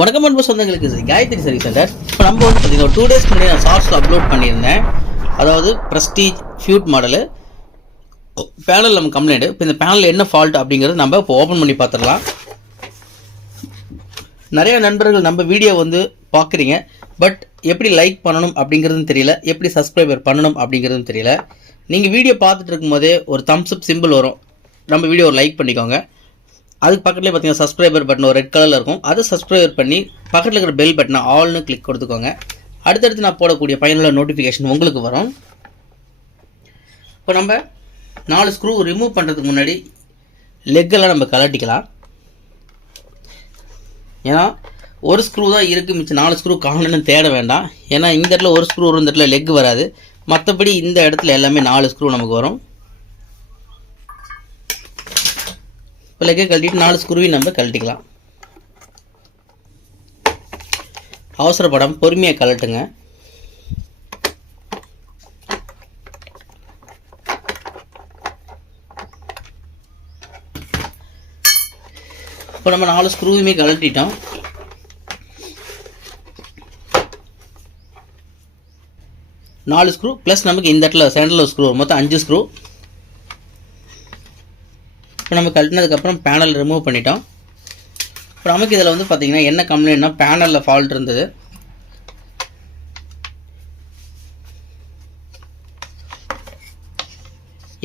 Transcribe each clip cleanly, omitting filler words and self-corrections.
வணக்கம் அன்பு சொந்தங்களுக்கு காயத்ரி சர்வீஸ் சென்டர். இப்போ நம்ம வந்து பார்த்தீங்கன்னா ஒரு 2 days முன்னாடி நான் ஷார்ட்ஸில் அப்லோட் பண்ணியிருந்தேன். அதாவது ப்ரெஸ்டீஜ் ஃபியூட் மாடலு பேனல் நம்ம கம்ப்ளைண்ட். இப்போ இந்த பேனல் என்ன ஃபால்ட் அப்படிங்கிறது நம்ம இப்போ ஓப்பன் பண்ணி பார்த்துடலாம். நிறைய நண்பர்கள் நம்ம வீடியோ வந்து பார்க்குறீங்க, பட் எப்படி லைக் பண்ணணும் அப்படிங்கிறதும் தெரியல, எப்படி சப்ஸ்கிரைபர் பண்ணணும் அப்படிங்கிறதும் தெரியல. நீங்கள் வீடியோ பார்த்துட்டு இருக்கும்போதே ஒரு தம்ஸ் அப் சிம்பிள் வரும், நம்ம வீடியோ லைக் பண்ணிக்கோங்க. அதுக்கு பக்கத்துலேயே பார்த்தீங்கன்னா சப்ஸ்கிரைபர் பட்டன் ஒரு ரெட் கலரில் இருக்கும், அதை சப்ஸ்கிரைபர் பண்ணி பக்கத்தில் இருக்கிற பெல் பட்டனை ஆல்னு கிளிக் கொடுத்துக்கோங்க. அடுத்தடுத்து நான் போடக்கூடிய பயனுள்ள நோட்டிஃபிகேஷன் உங்களுக்கு வரும். இப்போ நம்ம 4 ஸ்க்ரூ ரிமூவ் பண்ணுறதுக்கு முன்னாடி லெக்கெல்லாம் நம்ம கலட்டிக்கலாம். ஏன்னா ஒரு ஸ்க்ரூ தான் இருக்குது, மிச்சம் 4 ஸ்க்ரூ காணணும்னு தேட வேண்டாம். ஏன்னா இந்த இடத்துல ஒரு ஸ்க்ரூ வரும், இந்த இடத்துல லெக் வராது. மற்றபடி இந்த இடத்துல எல்லாமே 4 ஸ்க்ரூ நமக்கு வரும். இப்போ லெக்கை கழட்டிட்டு 4 ஸ்க்ரூவையும் நம்ம கழட்டிக்கலாம். அவசரப்படாமல் பொறுமையாக கழட்டுங்க. இப்போ நம்ம 4 ஸ்க்ரூவையுமே கழட்டிட்டோம். நாலு ஸ்க்ரூ ப்ளஸ் நமக்கு இந்த இடத்துல சென்டரில் ஸ்க்ரூ மொத்தம் 5 ஸ்க்ரூ. இப்போ நம்ம கழட்டினதுக்கப்புறம் பேனல் ரிமூவ் பண்ணிட்டோம். இப்போ நமக்கு இதில் வந்து பார்த்திங்கன்னா என்ன கம்ப்ளைண்ட்னா பேனலில் ஃபால்ட் இருந்தது.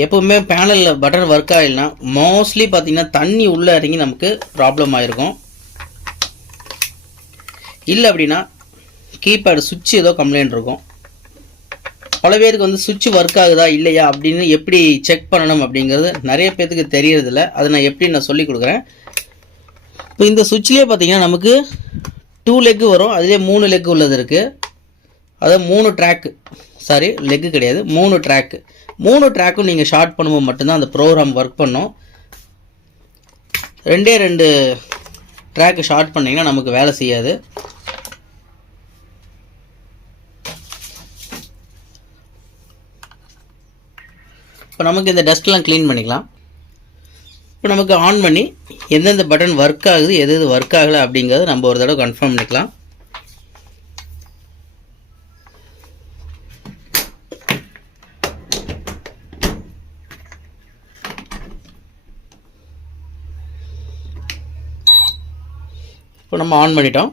எப்போவுமே பேனலில் பட்டன் ஒர்க் ஆகிடலனா மோஸ்ட்லி பார்த்திங்கன்னா தண்ணி உள்ளே இறங்கி நமக்கு ப்ராப்ளம் ஆகிருக்கும். இல்லை அப்படின்னா கீபேடு சுவிட்ச் ஏதோ கம்ப்ளைண்ட் இருக்கும். பல பேருக்கு வந்து சுவிட்ச் ஒர்க் ஆகுதா இல்லையா அப்படின்னு எப்படி செக் பண்ணணும் அப்படிங்கிறது நிறைய பேருக்கு தெரியறதில்ல. அதை நான் எப்படி நான் சொல்லி கொடுக்குறேன். இப்போ இந்த சுவிட்ச்லேயே பார்த்தீங்கன்னா நமக்கு 2 லெக்கு வரும், அதுலேயே 3 லெக்கு உள்ளது இருக்குது. அதாவது 3 ட்ராக்கு, சாரி லெக்கு கிடையாது, 3 ட்ராக்கு. 3 ட்ராக்கும் நீங்கள் ஷார்ட் பண்ணும்போது மட்டும்தான் அந்த ப்ரோக்ராம் ஒர்க் பண்ணும். 2 ட்ராக்கு ஷார்ட் பண்ணிங்கன்னா நமக்கு வேலை செய்யாது. இப்போ நமக்கு இந்த டஸ்ட்லாம் க்ளீன் பண்ணிக்கலாம். இப்போ நமக்கு ஆன் பண்ணி எந்தெந்த பட்டன் ஒர்க் ஆகுது எது எது ஒர்க் ஆகலை அப்படிங்கிறத நம்ம ஒரு தடவை கன்ஃபார்ம் பண்ணிக்கலாம். இப்போ நம்ம ஆன் பண்ணிட்டோம்.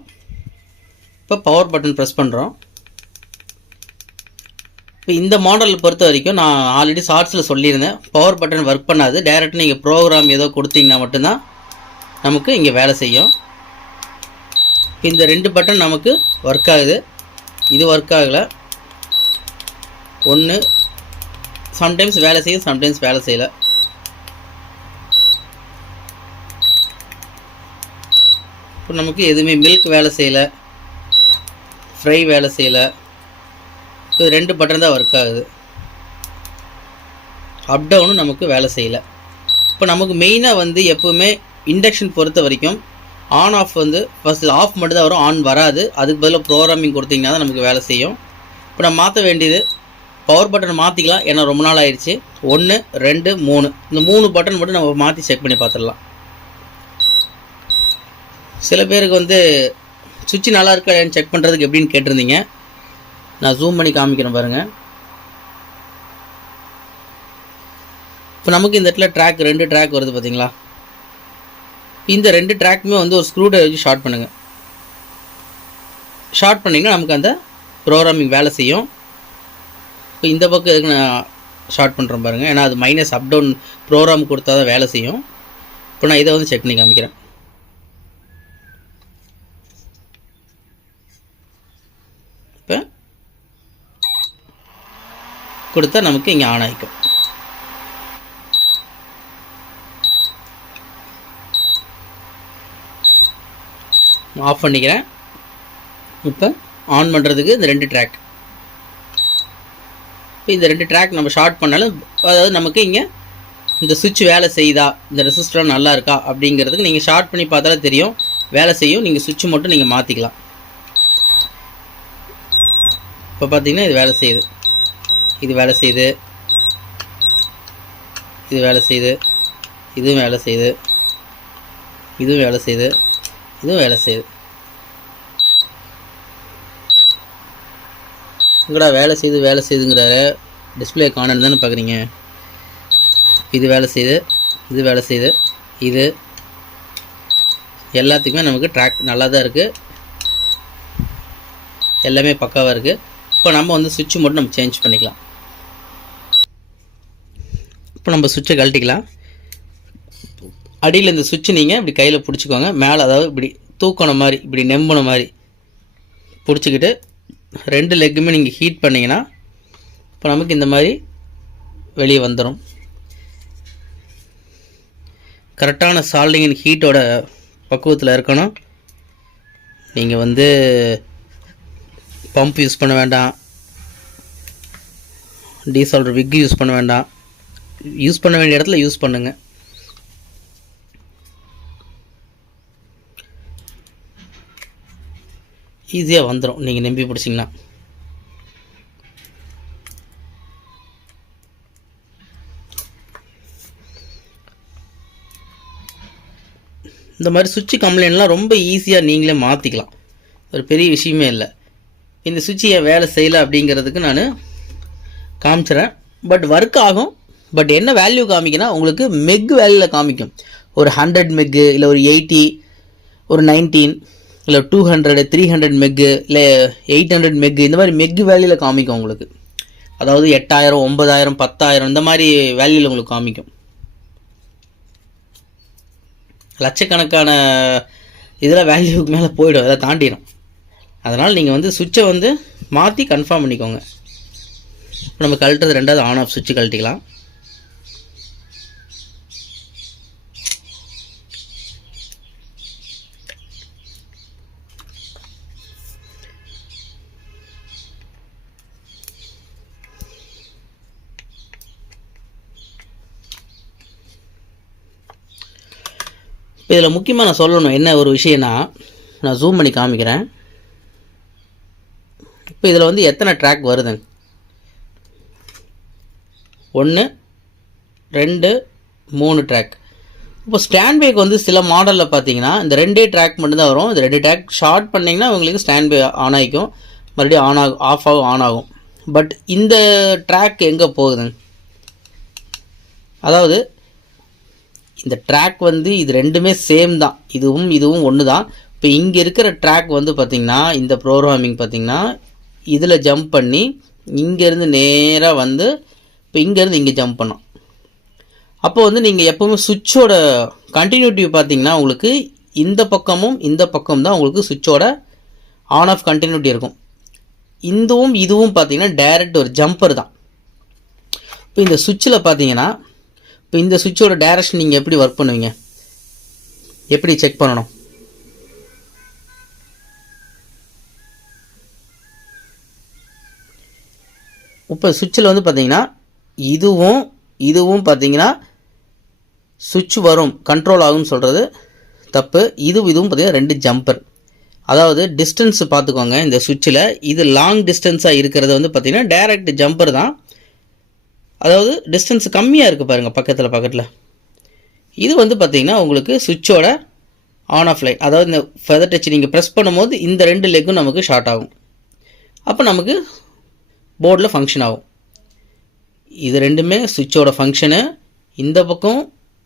இப்போ பவர் பட்டன் ப்ரெஸ் பண்ணுறோம். இப்போ இந்த மாடலை பொறுத்த வரைக்கும் நான் ஆல்ரெடி ஷார்ட்ஸில் சொல்லியிருந்தேன், பவர் பட்டன் ஒர்க் பண்ணாது. டைரெக்டாக நீங்கள் ப்ரோக்ராம் ஏதோ கொடுத்தீங்கன்னா மட்டும்தான் நமக்கு இங்கே வேலை செய்யும். இந்த 2 பட்டன் நமக்கு ஒர்க் ஆகுது, இது ஒர்க் ஆகலை. ஒன்று சம்டைம்ஸ் வேலை செய்யும், சம்டைம்ஸ் வேலை செய்யலை. இப்போ நமக்கு எதுவுமே மில்க் வேலை செய்யலை, ஃப்ரை வேலை செய்யலை. இது 2 பட்டன் தான் ஒர்க் ஆகுது. அப் டவுனும் நமக்கு வேலை செய்யலை. இப்போ நமக்கு மெயினாக வந்து எப்போவுமே இண்டக்ஷன் பொறுத்த வரைக்கும் ஆன் ஆஃப் வந்து ஃபஸ்ட்டு ஆஃப் மட்டும் தான் வரும், ஆன் வராது. அதுக்கு பதிலாக ப்ரோக்ராமிங் கொடுத்தீங்கன்னா தான் நமக்கு வேலை செய்யும். இப்போ நம்ம மாற்ற வேண்டியது பவர் பட்டனை மாற்றிக்கலாம். ஏன்னா ரொம்ப நாள் ஆயிடுச்சு. 1 2 3 இந்த 3 பட்டன் மட்டும் நம்ம மாற்றி செக் பண்ணி பார்த்துடலாம். சில பேருக்கு வந்து சுவிட்ச் நல்லா இருக்கா செக் பண்ணுறதுக்கு எப்படின்னு கேட்டிருந்தீங்க. நான் ஜூம் பண்ணி காமிக்கிறேன் பாருங்கள். இப்போ நமக்கு இந்த இடத்துல ட்ராக் 2 ட்ராக் வருது பார்த்தீங்களா. இந்த 2 ட்ராக்குமே வந்து ஒரு ஸ்க்ரூ ட்ரைவர் வச்சு ஷார்ட் பண்ணுங்கள். ஷார்ட் பண்ணிங்கன்னா நமக்கு அந்த ப்ரோக்ராமிங் வேலை செய்யும். இப்போ இந்த பக்கம் எதுக்கு நான் ஷார்ட் பண்ணுறேன் பாருங்கள், ஏன்னா அது மைனஸ் அப் டவுன் ப்ரோக்ராம் கொடுத்தா தான் வேலை செய்யும். இப்போ நான் இதை வந்து செக் பண்ணி காமிக்கிறேன். இப்போ கொடுத்தா நமக்கு இங்கே ஆன் ஆகிக்கும். ஆஃப் பண்ணிக்கிறேன். இப்போ ஆன் பண்ணுறதுக்கு இந்த 2 ட்ராக், இப்போ இந்த 2 ட்ராக் நம்ம ஷார்ட் பண்ணாலும் அதாவது நமக்கு இங்கே இந்த சுவிட்ச் வேலை செய்யுதா, இந்த ரெசிஸ்டர்லாம் நல்லா இருக்கா அப்படிங்கிறதுக்கு நீங்கள் ஷார்ட் பண்ணி பார்த்தாலே தெரியும், வேலை செய்யும். நீங்கள் சுவிட்ச் மட்டும் நீங்கள் மாற்றிக்கலாம். இப்போ பார்த்தீங்கன்னா இது வேலை செய்யுது, இது வேலை செய்யுது, இது வேலை செய்யுது, இதுவும் வேலை செய்யுது, இதுவும் வேலை செய்யுது, இதுவும் வேலை செய்யுது. இங்கடா வேலை செய்துங்கிற டிஸ்பிளே காணன்னு தானே பார்க்குறீங்க. இது வேலை செய்யுது, இது வேலை செய்யுது, இது எல்லாத்துக்குமே நமக்கு ட்ராக் நல்லா தான் இருக்குது, எல்லாமே பக்காவாக இருக்குது. இப்போ நம்ம வந்து சுவிட்சு மட்டும் நம்ம சேஞ்ச் பண்ணிக்கலாம். இப்போ நம்ம சுவிட்சை கழட்டிக்கலாம். அடியில் இந்த சுவிட்சு நீங்கள் இப்படி கையில் பிடிச்சிக்கோங்க. மேலே அதாவது இப்படி தூக்கணும் மாதிரி, இப்படி நெம்புன மாதிரி பிடிச்சிக்கிட்டு 2 லெக்குமே நீங்கள் ஹீட் பண்ணிங்கன்னா இப்போ நமக்கு இந்த மாதிரி வெளியே வந்துடும். கரெக்டான சால்டிங் அண்ட் ஹீட்டோட பக்குவத்தில் இருக்கணும். நீங்கள் வந்து பம்ப் யூஸ் பண்ண வேண்டாம், டீசால்டர் விக் யூஸ் பண்ண வேண்டாம். யூஸ் பண்ண வேண்டிய இடத்துல யூஸ் பண்ணுங்கள். ஈஸியாக வந்துடும் நீங்கள் நம்பி பிடிச்சிங்கன்னா. இந்த மாதிரி சுவிட்சு கம்ப்ளைண்ட்லாம் ரொம்ப ஈஸியாக நீங்களே மாற்றிக்கலாம், ஒரு பெரிய விஷயமே இல்லை. இந்த சுவிட்சு ஏன் வேலை செய்யலை அப்படிங்கிறதுக்கு நான் காமிச்சிடறேன். பட் ஒர்க் ஆகும். பட் என்ன வேல்யூ காமிக்குன்னா உங்களுக்கு மெக் வேல்யூவில் காமிக்கும். ஒரு 100 மெக்கு, இல்லை ஒரு 80, ஒரு 19, இல்லை 200, 300 மெக்கு, இல்லை 800 மெக்கு, இந்த மாதிரி மெக்கு வேல்யூவில் காமிக்கும் உங்களுக்கு. அதாவது 8000, 9000, 10,000 இந்த மாதிரி வேல்யூவில் உங்களுக்கு காமிக்கும். லட்சக்கணக்கான இதில் வேல்யூக்கு மேலே போய்டும், அதை தாண்டிடும். அதனால் நீங்கள் வந்து சுவிட்சை வந்து மாற்றி கன்ஃபார்ம் பண்ணிக்கோங்க. இப்போ நம்ம கழட்டுறது 2வது ஆன் ஆஃப் சுவிட்சு கழட்டிக்கலாம். இப்போ இதில் முக்கியமாக நான் சொல்லணும் என்ன ஒரு விஷயம்னா, நான் ஜூம் பண்ணி காமிக்கிறேன். இப்போ இதில் வந்து எத்தனை ட்ராக் வருதுங்க? 1, 2, 3 ட்ராக். இப்போ ஸ்டாண்ட் பைக்கு வந்து சில மாடலில் பார்த்தீங்கன்னா இந்த 2 ட்ராக் மட்டும்தான் வரும். இந்த 2 ட்ராக் ஷார்ட் பண்ணிங்கன்னா உங்களுக்கு ஸ்டாண்ட் பை ஆன் ஆகிக்கும், மறுபடியும் ஆன் ஆகும், ஆஃப் ஆகும், ஆன் ஆகும். பட் இந்த ட்ராக் எங்கே போகுதுங்க? அதாவது இந்த ட்ராக் வந்து இது ரெண்டுமே சேம் தான், இதுவும் ஒன்று தான். இப்போ இங்கே இருக்கிற ட்ராக் வந்து பார்த்திங்கன்னா இந்த ப்ரோக்ராமிங் பார்த்திங்கன்னா இதில் ஜம்ப் பண்ணி இங்கேருந்து நேராக வந்து இப்போ இங்கேருந்து இங்கே ஜம்ப் பண்ணோம். அப்போ வந்து நீங்கள் எப்போவுமே சுவிட்சோட கண்டினியூட்டி பார்த்திங்கன்னா உங்களுக்கு இந்த பக்கமும் இந்த பக்கம் தான் உங்களுக்கு சுவிட்சோட ஆன் ஆஃப் கண்டினியூட்டி இருக்கும். இதுவும் பார்த்திங்கன்னா டைரக்ட் ஒரு ஜம்பர் தான். இப்போ இந்த சுவிட்சில் பார்த்தீங்கன்னா இப்போ இந்த சுவிட்சோட டைரக்ஷன் நீங்கள் எப்படி ஒர்க் பண்ணுவீங்க, எப்படி செக் பண்ணணும்? இப்போ சுவிட்சில் வந்து பார்த்தீங்கன்னா இதுவும் பார்த்தீங்கன்னா சுவிட்ச் வரும், கண்ட்ரோல் ஆகும்னு சொல்கிறது தப்பு. இதுவும் பார்த்தீங்கன்னா 2 ஜம்பர். அதாவது டிஸ்டன்ஸ் பார்த்துக்கோங்க. இந்த சுவிட்சில் இது லாங் டிஸ்டன்ஸாக இருக்கிறது வந்து பார்த்திங்கன்னா டைரக்ட் ஜம்பர் தான். அதாவது டிஸ்டன்ஸ் கம்மியாக இருக்குது பாருங்கள் பக்கத்தில். இது வந்து பார்த்திங்கன்னா உங்களுக்கு சுவிட்சோட ஆன் ஆஃப் லைன். அதாவது இந்த ஃபெதர் டச் நீங்கள் ப்ரெஸ் பண்ணும்போது இந்த 2 லெக்கும் நமக்கு ஷார்ட் ஆகும். அப்போ நமக்கு போர்டில் ஃபங்க்ஷன் ஆகும். இது ரெண்டுமே சுவிட்சோட ஃபங்க்ஷனு. இந்த பக்கம்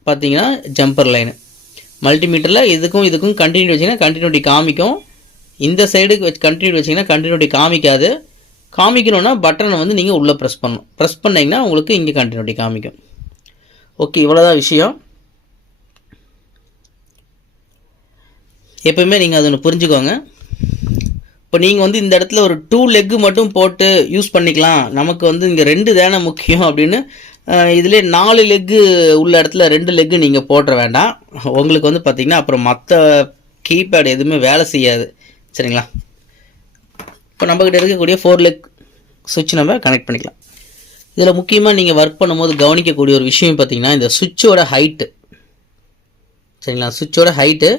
பார்த்திங்கன்னா ஜம்பர் லைனு. மல்டிமீட்டரில் இதுக்கும் கண்டினியூ வச்சிங்கன்னா கண்டினியூட்டி காமிக்கும். இந்த சைடுக்கு வச்சு கண்டினியூ வச்சிங்கன்னா கண்டினியூட்டி காமிக்காது. காமிக்கணுன்னா பட்டனை வந்து நீங்கள் உள்ளே ப்ரெஸ் பண்ணணும். ப்ரெஸ் பண்ணிங்கன்னா உங்களுக்கு இங்கே கண்டினியூட்டி காமிக்கும். ஓகே, இவ்வளோதான் விஷயம். எப்போயுமே நீங்கள் அதை ஒன்று புரிஞ்சுக்கோங்க. இப்போ நீங்கள் வந்து இந்த இடத்துல ஒரு 2 லெக்கு மட்டும் போட்டு யூஸ் பண்ணிக்கலாம், நமக்கு வந்து இங்கே 2 தானே முக்கியம் அப்படின்னு இதிலே 4 லெக்கு உள்ள இடத்துல 2 லெக்கு நீங்கள் போட்டுற வேண்டாம். உங்களுக்கு வந்து பார்த்திங்கன்னா அப்புறம் மற்ற கீபேட் எதுவுமே வேலை செய்யாது. சரிங்களா? இப்போ நம்மக்கிட்ட இருக்கக்கூடிய 4 லெக் சுவிட்ச் நம்ம கனெக்ட் பண்ணிக்கலாம். இதில் முக்கியமாக நீங்கள் ஒர்க் பண்ணும்போது கவனிக்கக்கூடிய ஒரு விஷயம் பார்த்திங்கன்னா இந்த சுவிட்சோட ஹைட்டு. சரிங்களா? சுவிட்சோட ஹைட்டு.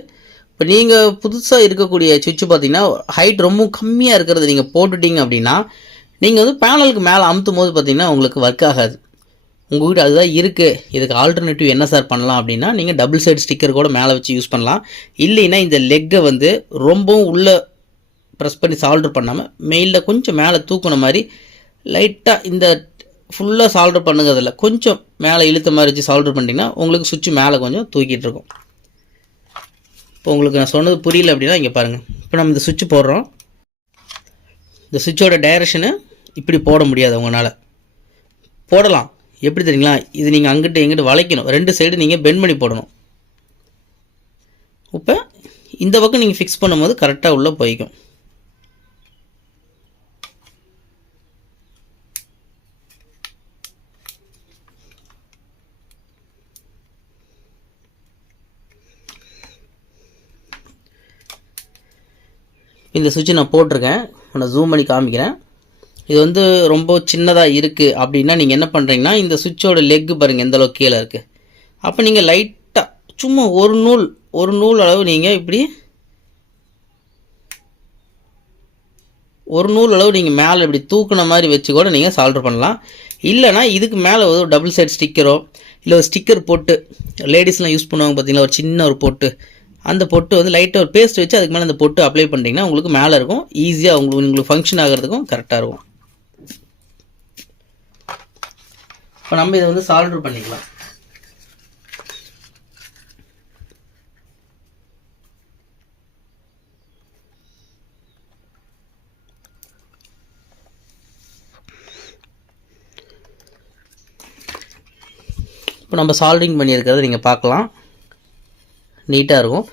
இப்போ நீங்கள் புதுசாக இருக்கக்கூடிய சுவிட்சு பார்த்திங்கன்னா ஹைட் ரொம்ப கம்மியாக இருக்கிறது நீங்கள் போட்டுட்டீங்க அப்படின்னா நீங்கள் வந்து பேனலுக்கு மேலே அமுத்தும் போது பார்த்திங்கன்னா உங்களுக்கு ஒர்க் ஆகாது. உங்கள்கிட்ட அதுதான் இருக்குது, இதுக்கு ஆல்டர்னேட்டிவ் என்ன சார் பண்ணலாம் அப்படின்னா நீங்கள் டபுள் சைடு ஸ்டிக்கர் கூட மேலே வச்சு யூஸ் பண்ணலாம். இல்லைன்னா இந்த லெக்கை வந்து ரொம்பவும் உள்ளே ப்ரெஸ் பண்ணி சால்டர் பண்ணாமல் மெயிலில் கொஞ்சம் மேலே தூக்குன மாதிரி லைட்டாக இந்த ஃபுல்லாக சால்டர் பண்ணுங்கிறதில்ல, கொஞ்சம் மேலே இழுத்த மாதிரி வச்சு சால்டர் பண்ணிட்டீங்கன்னா உங்களுக்கு சுவிட்சு மேலே கொஞ்சம் தூக்கிட்டு இருக்கும். இப்போ உங்களுக்கு நான் சொன்னது புரியல அப்படின்னா இங்கே பாருங்கள். இப்போ நம்ம இந்த சுவிட்சு போடுறோம். இந்த சுவிட்சோட டைரக்ஷனு இப்படி போட முடியாது உங்களால். போடலாம், எப்படி தெரியுங்களா? இது நீங்கள் அங்கிட்டு எங்கிட்டு வளைக்கணும், 2 சைடு நீங்கள் பெண்ட் பண்ணி போடணும். இப்போ இந்த பக்கம் நீங்கள் ஃபிக்ஸ் பண்ணும்போது கரெக்டாக உள்ளே போய்க்கும். இந்த சுவிட்சை நான் போட்டிருக்கேன், நான் ஜூம் பண்ணி காமிக்கிறேன். இது வந்து ரொம்ப சின்னதாக இருக்குது அப்படின்னா நீங்கள் என்ன பண்ணுறீங்கன்னா, இந்த சுவிட்சோட லெக்கு பாருங்கள் எந்த அளவுக்கு கீழே இருக்குது. அப்போ நீங்கள் லைட்டாக சும்மா ஒரு நூல் அளவு நீங்கள் இப்படி ஒரு நூல் அளவு நீங்கள் மேலே இப்படி தூக்குன மாதிரி வச்சு கூட நீங்கள் சால்டர் பண்ணலாம். இல்லைனா இதுக்கு மேலே ஒரு டபுள் சைட் ஸ்டிக்கரோ இல்லை ஒரு ஸ்டிக்கர் போட்டு லேடிஸ்லாம் யூஸ் பண்ணுவாங்க பார்த்தீங்களா, ஒரு சின்ன ஒரு பொட்டு, அந்த பொட்டு வந்து லைட்டாக ஒரு பேஸ்ட் வச்சு அதுக்கு மேலே அந்த பொட்டு அப்ளை பண்ணிட்டீங்கன்னா உங்களுக்கு மேலே இருக்கும். ஈஸியாக உங்களுக்கு ஃபங்க்ஷன் ஆகிறதுக்கும் கரெக்டாக இருக்கும். இப்போ நம்ம இதை வந்து சால்டர் பண்ணிக்கலாம். இப்போ நம்ம சால்டரிங் பண்ணியிருக்கிறத நீங்கள் பார்க்கலாம், நீட்டாக இருக்கும்.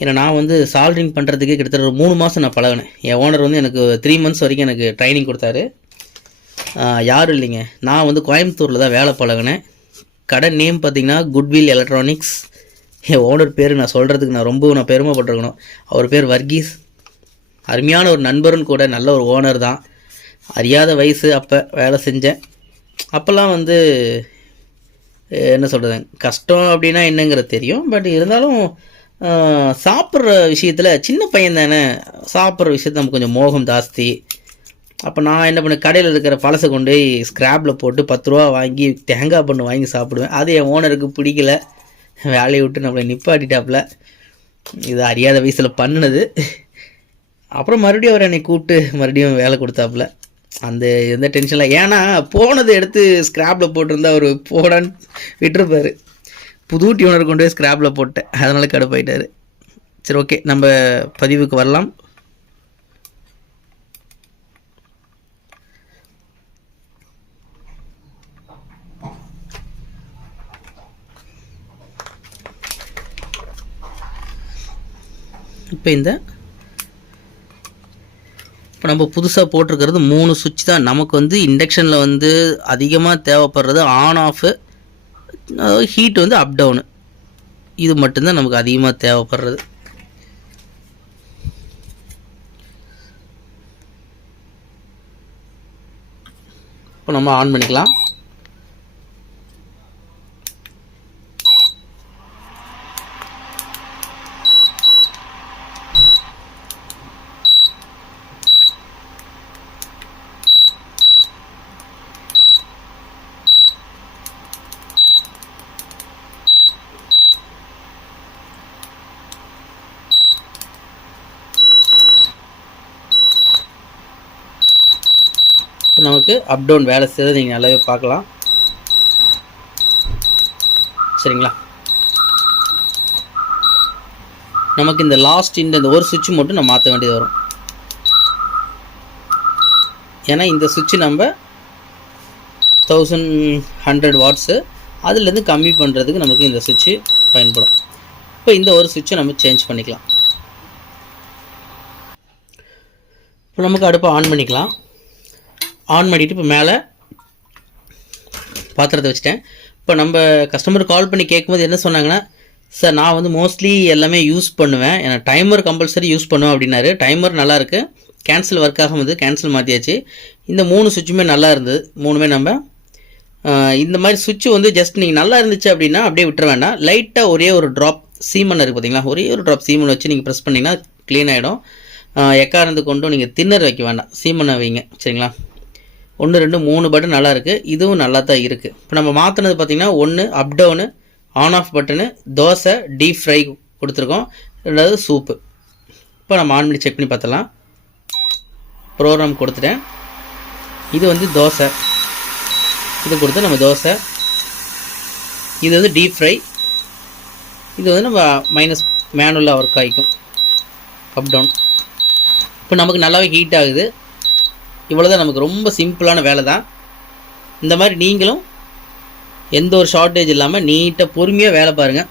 ஏன்னா நான் வந்து சால்டரிங் பண்ணுறதுக்கே கிட்டத்தட்ட ஒரு 3 மாதம் நான் பழகினேன். என் ஓனர் வந்து எனக்கு 3 மந்த்ஸ் வரைக்கும் எனக்கு ட்ரைனிங் கொடுத்தாரு. யாரும் இல்லைங்க, நான் வந்து கோயம்புத்தூரில் தான் வேலை பழகினேன். கடை நேம் பார்த்திங்கன்னா குட்வில் எலக்ட்ரானிக்ஸ். என் ஓனர் பேர் நான் சொல்கிறதுக்கு நான் பெருமைப்பட்டிருக்கணும். அவர் பேர் வர்கீஸ். அருமையான ஒரு நண்பரும் கூட, நல்ல ஒரு ஓனர் தான். அறியாத வயசு அப்போ வேலை செஞ்சேன். அப்போல்லாம் வந்து என்ன சொல்கிறது, கஷ்டம் அப்படின்னா என்னங்கிறது தெரியும். பட் இருந்தாலும் சாப்பிட்ற விஷயத்தில் சின்ன பையன் தானே, சாப்பிட்ற விஷயத்தில் நமக்கு கொஞ்சம் மோகம் ஜாஸ்தி. அப்போ நான் என்ன பண்ணேன், கடையில் இருக்கிற பழசை கொண்டு ஸ்க்ராப்பில் போட்டு 10 ரூபா வாங்கி தேங்காய் பண்ணு வாங்கி சாப்பிடுவேன். அது என் ஓனருக்கு பிடிக்கல, வேலையை விட்டு நம்மளை நிப்பாட்டிட்டாப்புல. இது அறியாத வயசில் பண்ணினது. அப்புறம் மறுபடியும் அவர் என்னை கூப்பிட்டு மறுபடியும் வேலை கொடுத்தாப்புல. அந்த எந்த டென்ஷனில், ஏன்னா போனதை எடுத்து ஸ்க்ராப்பில் போட்டிருந்தா அவர் போடான்னு விட்டுருப்பார். புது டியூனர் கொண்டு போய் ஸ்க்ராப்பில் போட்டேன், அதனால் கடுப்பாயிட்டார். சரி, ஓகே, நம்ம பதிவுக்கு வரலாம். இப்போ நம்ம புதுசாக போட்டிருக்கிறது 3 சுவிட்ச் தான். நமக்கு வந்து இண்டக்ஷனில் வந்து அதிகமாக தேவைப்படுறது ஆன் ஆஃபு, ஹீட் வந்து அப் டவுனு, இது மட்டும்தான் நமக்கு அதிகமாக தேவைப்படுறது. இப்போ நம்ம ஆன் பண்ணிக்கலாம். இப்போ நமக்கு அப் டவுன் வேலை செய்யறது நீங்கள் நல்லாவே பார்க்கலாம். சரிங்களா? நமக்கு இந்த லாஸ்ட் இந்த ஒரு சுவிட்ச் மட்டும் நம்ம மாற்ற வேண்டியது வரும். ஏன்னா இந்த சுவிட்ச் நம்ம 1100 வாட்ஸு, அதுலேருந்து கம்மி பண்ணுறதுக்கு நமக்கு இந்த சுவிட்சு பயன்படும். இப்போ இந்த ஒரு சுவிட்சை நம்ம சேஞ்ச் பண்ணிக்கலாம். இப்போ நமக்கு அடுப்பை ஆன் பண்ணிக்கலாம். ஆன் பண்ணிவிட்டு இப்போ மேலே பாத்திரத்தை வச்சுட்டேன். இப்போ நம்ம கஸ்டமர் கால் பண்ணி கேட்கும்போது என்ன சொன்னாங்கன்னா, சார் நான் வந்து மோஸ்ட்லி எல்லாமே யூஸ் பண்ணுவேன், எனக்கு டைமர் கம்பல்சரி யூஸ் பண்ணுவேன் அப்படின்னாரு. டைமர் நல்லாயிருக்கு, கேன்சல் ஒர்க் ஆகும்போது கேன்சல் மாற்றியாச்சு. இந்த 3 சுவிட்சுமே நல்லா இருந்தது. 3மே நம்ம இந்த மாதிரி சுவிட்சு வந்து ஜஸ்ட் நீங்கள் நல்லா இருந்துச்சு அப்படின்னா அப்படியே விட்டுற வேண்டாம். லைட்டாக ஒரே ஒரு ட்ராப் சீமன் இருக்குது பார்த்தீங்களா, ஒரே ஒரு ட்ராப் சீமன் வச்சு நீங்கள் ப்ரெஸ் பண்ணிங்கன்னா க்ளீன் ஆகிடும். எக்காரந்து கொண்டும் நீங்கள் தின்னர் வைக்க வேண்டாம், சீமனை வைங்க. சரிங்களா? 1 2 3 பட்டன் நல்லா இருக்குது, இதுவும் நல்லா தான் இருக்குது. இப்போ நம்ம மாற்றினது பார்த்திங்கன்னா 1 up down, on off button, dosa, deep fry கொடுத்துருக்கோம், 2வது சூப்பு. இப்போ நம்ம ஆன் பண்ணி செக் பண்ணி பார்த்தலாம். ப்ரோக்ராம் கொடுத்துட்டேன். இது வந்து தோசை, இது கொடுத்து நம்ம தோசை. இது வந்து டீப் ஃப்ரை. இது வந்து நம்ம மைனஸ் மேனுவலாக ஒர்க் ஆகிக்கும், அப் டவுன். இப்போ நமக்கு நல்லாவே ஹீட் ஆகுது. இவ்வளோ தான், நமக்கு ரொம்ப சிம்பிளான வேலை தான். இந்த மாதிரி நீங்களும் எந்த ஒரு ஷார்ட்டேஜ் இல்லாமல் நீட்டாக பொறுமையாக வேலை பாருங்கள்.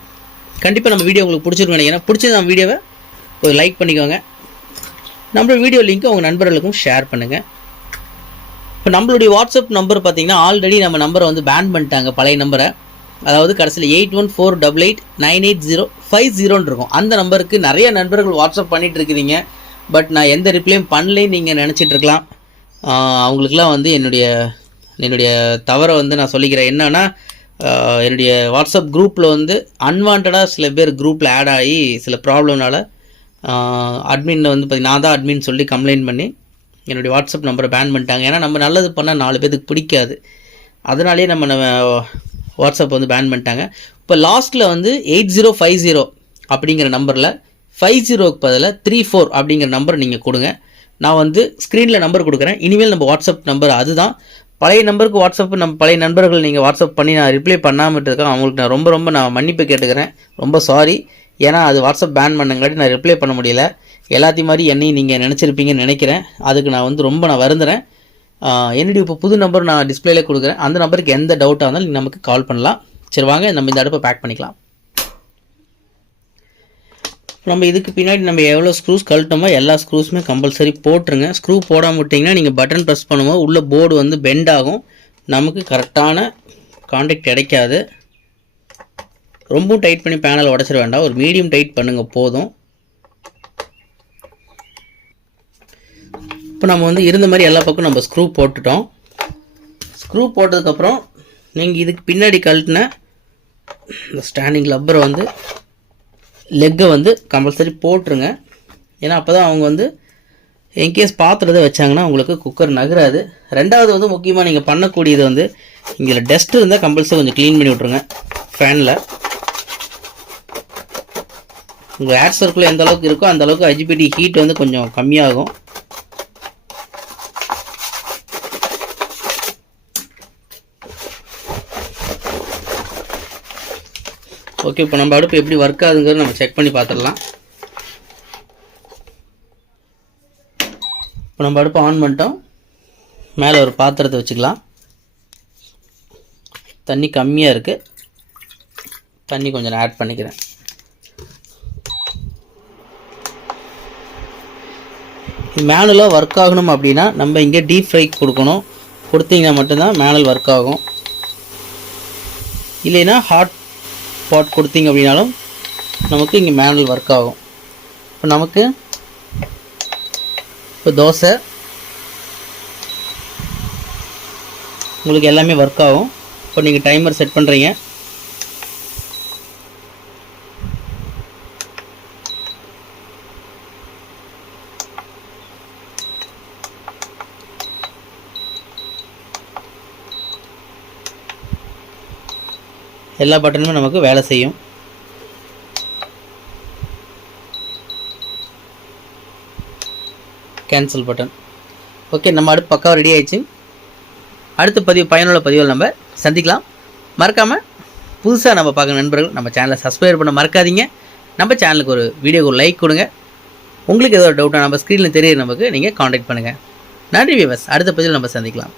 கண்டிப்பாக நம்ம வீடியோ உங்களுக்கு பிடிச்சிருக்கும் நினைக்கிறேன். பிடிச்சது நம்ம வீடியோவை ஒரு லைக் பண்ணிக்கோங்க. நம்மளோட வீடியோ லிங்க்கை உங்கள் நண்பர்களுக்கும் ஷேர் பண்ணுங்கள். இப்போ நம்மளுடைய வாட்ஸ்அப் நம்பர் பார்த்திங்கன்னா ஆல்ரெடி நம்ம நம்பரை வந்து பேன் பண்ணிட்டாங்க, பழைய நம்பரை. அதாவது கடைசியில் 8148889850 இருக்கும். அந்த நம்பருக்கு நிறைய நண்பர்கள் வாட்ஸ்அப் பண்ணிகிட்டு இருக்கிறீங்க. பட் நான் எந்த ரிப்ளையும் பண்ணலேன்னு நீங்கள் நினச்சிட்ருக்கலாம். அவங்களுக்குலாம் வந்து என்னுடைய தவறை வந்து நான் சொல்லிக்கிறேன். என்னன்னா, என்னுடைய வாட்ஸ்அப் குரூப்பில் வந்து அன்வான்டாக சில பேர் குரூப்பில் ஆட் ஆகி சில ப்ராப்ளம்னால அட்மினில் வந்து நான் தான் அட்மின் சொல்லி கம்ப்ளைண்ட் பண்ணி என்னுடைய வாட்ஸ்அப் நம்பரை பேன் பண்ணிட்டாங்க. ஏன்னா நம்ம நல்லது பண்ணால் 4 பேருக்கு பிடிக்காது. அதனாலேயே நம்ம வாட்ஸ்அப் வந்து பேன் பண்ணிட்டாங்க. இப்போ லாஸ்ட்டில் வந்து 8050 அப்படிங்கிற நம்பரில் 50க்கு பதிலாக 34 அப்படிங்கிற நம்பர் நீங்கள் கொடுங்க. நான் வந்து ஸ்க்ரீனில் நம்பர் கொடுக்குறேன். இனிமேல் நம்ம வாட்ஸ்அப் நம்பர் அதுதான். பழைய நம்பருக்கு வாட்ஸ்அப் நம்ம பழைய நண்பர்கள் நீங்கள் வாட்ஸ்அப் பண்ணி நான் ரிப்ளை பண்ணாமல் இருக்கேன். அவங்களுக்கு நான் ரொம்ப நான் மன்னிப்பு கேட்டுக்கிறேன். ரொம்ப சாரி. ஏன்னா அது வாட்ஸ்அப் பேன் பண்ணங்காட்டி நான் ரிப்ளை பண்ண முடியல. எல்லாத்தையும் மாதிரி என்னையும் நீங்கள் நினச்சிருப்பீங்கன்னு நினைக்கிறேன். அதுக்கு நான் வந்து நான் வருந்துறேன். என்னுடைய இப்போ புது நம்பர் நான் டிஸ்பிளேல கொடுக்குறேன். அந்த நம்பருக்கு எந்த டவுட்டாக இருந்தாலும் நீங்கள் நமக்கு கால் பண்ணலாம். சரி, வாங்க நம்ம இந்த அடுப்பை பேக் பண்ணிக்கலாம். நம்ம இதுக்கு பின்னாடி நம்ம எவ்வளோ ஸ்க்ரூஸ் கழட்டோமோ எல்லா ஸ்க்ரூஸுமே கம்பல்சரி போட்டுருங்க. ஸ்க்ரூ போடாமல் விட்டிங்கன்னா நீங்கள் பட்டன் ப்ரெஸ் பண்ணும்போது உள்ள போர்டு வந்து பெண்ட் ஆகும். நமக்கு கரெக்டான கான்டாக்ட் கிடைக்காது. ரொம்பவும் டைட் பண்ணி பேனல் உடச்சிட வேண்டாம். ஒரு மீடியம் டைட் பண்ணுங்கள் போதும். இப்போ நம்ம வந்து இருந்த மாதிரி எல்லா பக்கம் நம்ம ஸ்க்ரூ போட்டுட்டோம். ஸ்க்ரூ போட்டதுக்கப்புறம் நீங்கள் இதுக்கு பின்னாடி கழட்டின இந்த ஸ்டாண்டிங் லப்பரை வந்து லெக்கை வந்து கம்பல்சரி போட்டுருங்க. ஏன்னா அப்போ தான் அவங்க வந்து இன்கேஸ் பாத்திரத்தை வச்சாங்கன்னா உங்களுக்கு குக்கர் நகராது. ரெண்டாவது வந்து முக்கியமாக நீங்கள் பண்ணக்கூடியது வந்து இங்கே டஸ்ட் இருந்தால் கம்பல்சரி கொஞ்சம் க்ளீன் பண்ணி விட்ருங்க. ஃபேனில் உங்கள் ஏர் சர்க்குலர் எந்த அளவுக்கு இருக்கோ அந்த அளவுக்கு ஐஜிபிடி ஹீட் வந்து கொஞ்சம் கம்மியாகும். ஓகே, இப்போ நம்ம அடுப்பு எப்படி ஒர்க் ஆகுதுங்கிறது நம்ம செக் பண்ணி பார்த்துடலாம். இப்போ நம்ம அடுப்பு ஆன் பண்ணிட்டோம். மேலே ஒரு பாத்திரத்தை வச்சுக்கலாம். தண்ணி கம்மியாக இருக்குது. தண்ணி கொஞ்சம் நான் ஆட் பண்ணிக்கிறேன். மேனுவலாக ஒர்க் ஆகணும் அப்படின்னா நம்ம இங்கே டீப் ஃப்ரை கொடுக்கணும். கொடுத்தீங்கன்னா மட்டும்தான் மேனுவல் ஒர்க் ஆகும். இல்லைன்னா ஹாட் பாட் கொடுத்தீங்க அப்படின்னாலும் நமக்கு இங்கே மேனுவல் ஒர்க் ஆகும். இப்போ நமக்கு இப்போ தோசை உங்களுக்கு எல்லாமே ஒர்க் ஆகும். இப்போ நீங்கள் டைமர் செட் பண்ணுறீங்க. எல்லா பட்டனுமே நமக்கு வேலை செய்யும். Cancel button. ஓகே, நம்ம அடுப்பு பக்காவாக ரெடி ஆயிடுச்சு. அடுத்த பயனுள்ள பதிவில் நம்ம சந்திக்கலாம். மறக்காமல் புதுசாக நம்ம பார்க்குற நண்பர்கள் நம்ம சேனலை சப்ஸ்கிரைப் பண்ண மறக்காதீங்க. நம்ம சேனலுக்கு ஒரு வீடியோக்கு ஒரு லைக் கொடுங்க. உங்களுக்கு ஏதோ ஒரு டவுட்டாக நம்ம ஸ்க்ரீனில் தெரியுற நமக்கு நீங்கள் காண்டாக்ட் பண்ணுங்கள். நன்றி வியூவர்ஸ். அடுத்த பதிவில் நம்ம சந்திக்கலாம்.